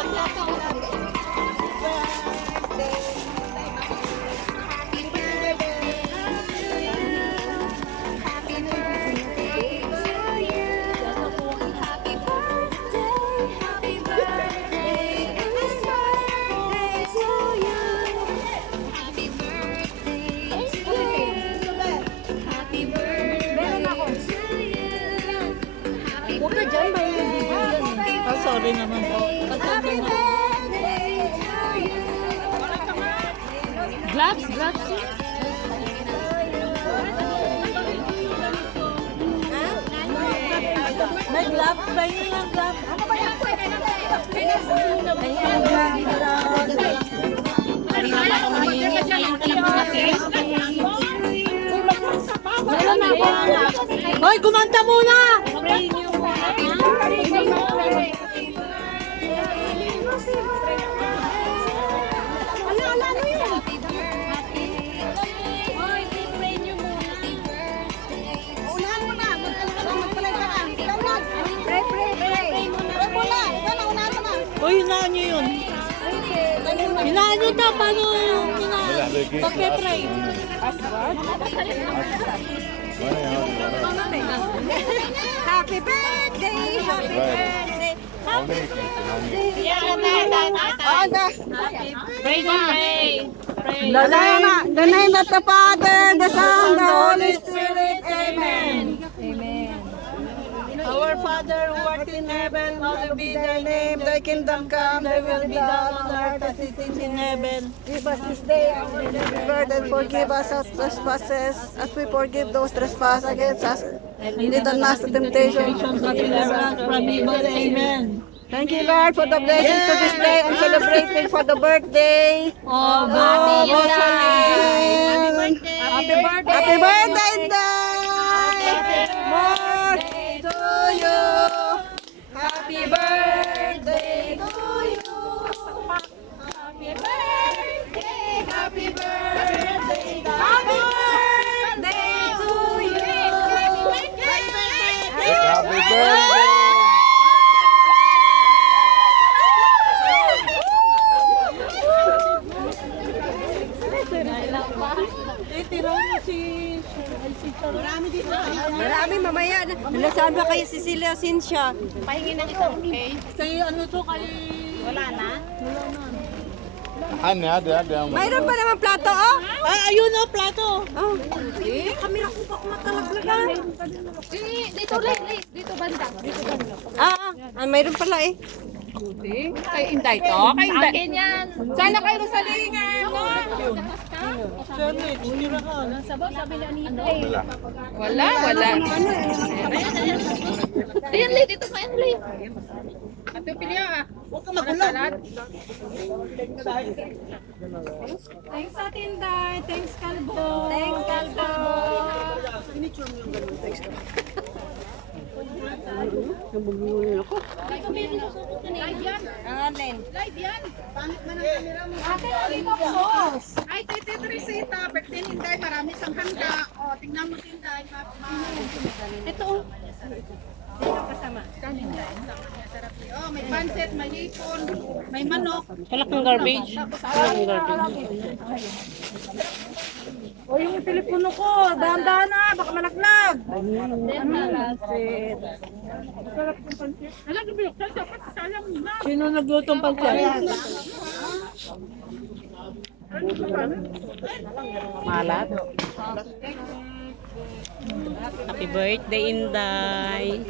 Huwag ka dyan, may bibigyan. Sorry naman po. Gloves, gloves. May gloves ba yun yung gloves? Ano ba yan? Hoy, kumanta muna! Uy, hinaan nyo yun. Hinaan nyo na, paano yung hinaan? Pagpe-pray. Happy birthday! Happy birthday! Pray na, pray. The name of the Father, the Son, the Holy Spirit. Amen. Our Father who art in heaven, hallowed be thy name. Thy kingdom come, thy will be done on earth as it is in heaven. Give us this day our daily bread and forgive us our trespasses as we forgive those trespass against us. And lead us not to temptation, but deliver us From evil, amen. Thank you, Lord, for the blessings to this day and celebrating for the birthday. Oh, Happy birthday. birthday! Happy birthday, Day! More to you! Happy birthday to you! Happy birthday! Happy birthday! Happy birthday to you! Happy birthday! Marami mamaya. Nasaan ba kayo Cecilia, Cynthia? Kay ano to, kay... Ano, ada. Mayroon pa naman plato, oh? Ay, ayun o, plato. Oh. Kamera ko pa matalaglagan. Dito, dito banda. Mayroon pala eh. Kay Inday to. Kay Inday. Akin yan. Sana kay Rosalingan. Charlotte, tira ka. Wala. Ayan, Lay. Dito pa yan, Lay. Ate Pilia. Huwag ka magulo. Thanks sa Tinday. Thanks, Kalbo. Thanks, Kalbo. Nabugulin ako. Live yan. Alin? Live yan. Pangit man ang camera mo. Ate, dito po. Ay, Tete Teresita. Birthday ni Inday. Marami siyang handa. O, tingnan mo si Inday. Ito. Dito kasama. Inday. Sarap niya. Oh, may pancit, may hipon, may manok. Wala kang garbage. O yung telepono ko, dahan-dahan na, baka malaglag. Alam, bubuksan. Dapat sayang na. Sino naglutong pagkain? Malat. Happy birthday, Inday.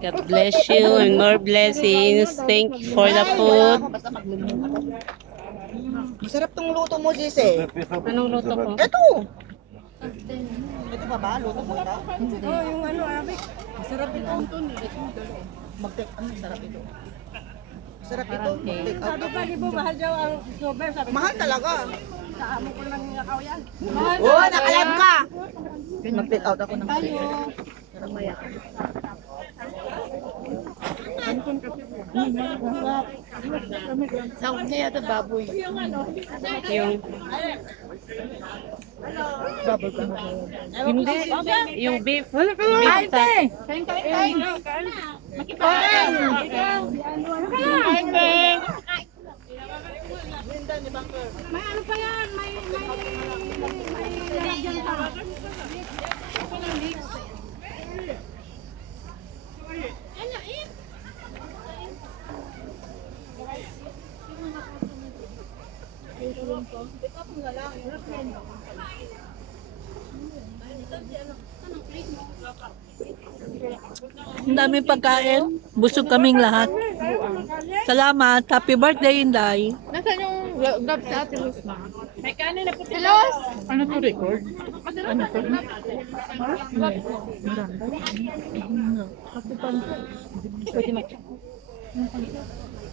God bless you and more blessings. Thank you for the food. Masarap tong luto mo, Jise. Anong luto ko? Ito! Ito pa ba? Luto mo ito? Oo, yung ano, Arabic. Masarap ito. Mag-take, masarap ito. Masarap ito. Mag-take out. Sabi pa, di ba mahal daw ang sober? Mahal talaga. Kaamo ko lang nakaw yan. Oo, nakalab ka! Mag-take out ako ng sober. Sarap maya. Saan kaya ito baboy? Yung... Hindi. Yung beef. Beef. May ano pa yan? May lalagyan pa. Ano eh? Ang daming pagkain. Busog kaming lahat. Salamat. Happy birthday, Inday. Nasaan yung grab sa Ate Luz? May kanin na puti. Luz! Ano to record? Ano to?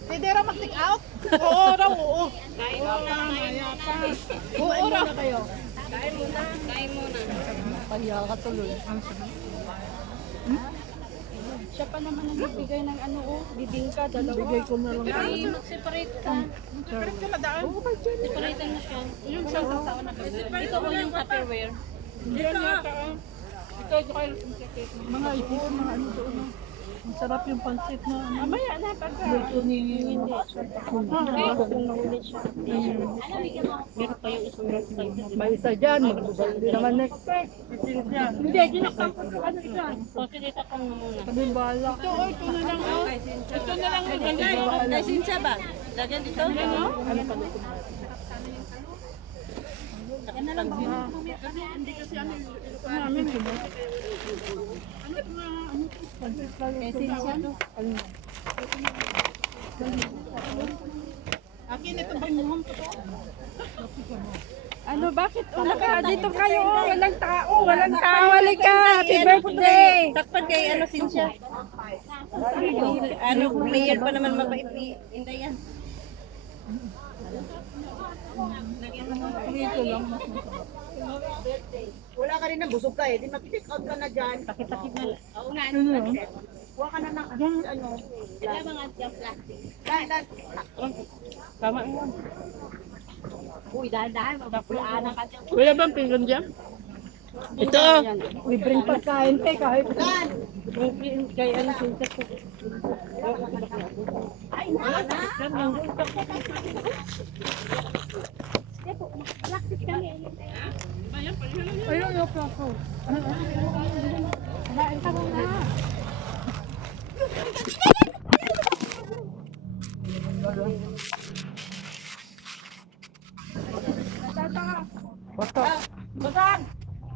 Pwede raw mag-take out? Oo raw, oo. Oo raw. Kayo. Kain muna. Kaya ka tuloy. Siya pa naman ang nagbigay ng ano, oh. Bibingka, dalawa. Bigay ko na lang. Mag-separate ka. Separate ka na daan? Separate na siya. Yung sa tao na dito ko yung Tupperware. Dito na. Ito kayo. Mga ipon, mga ano doon. Ang sarap yung pansit na ano. Mamaya na, pagka. Luto ni... Kung nahuli siya. Meron pa yung isang website. May isa dyan. Magbubalik naman next time. Hindi, ginakang ano dyan. Kasi dito kang muna. Kami bahala. Ito, oh, ito na lang, oh. Ito na lang ang ganda. License ba? Lagyan dito? Ano? Kasi hindi kasi ano namin. Akin ito ba yung ano, bakit? Dito kayo, walang tao, walang tao. Halika, happy birthday. Takpan kay ano, Cynthia. Ano, player pa naman mabait ni Inday yan. Wala ka rin na busog ka eh. Di mag-take out ka na dyan. Pakipakip na lang. Oo nga, Kuha ka na ng ano. wala mga yung plastic. Tama yun. Uy, dahan-dahan, mabapulaan ka dyan. Wala bang pinggan dyan? Ito. Libreng pagkain eh kahit. Kay ano, Cynthia ko. Plastic kami. Ayun, yung plato.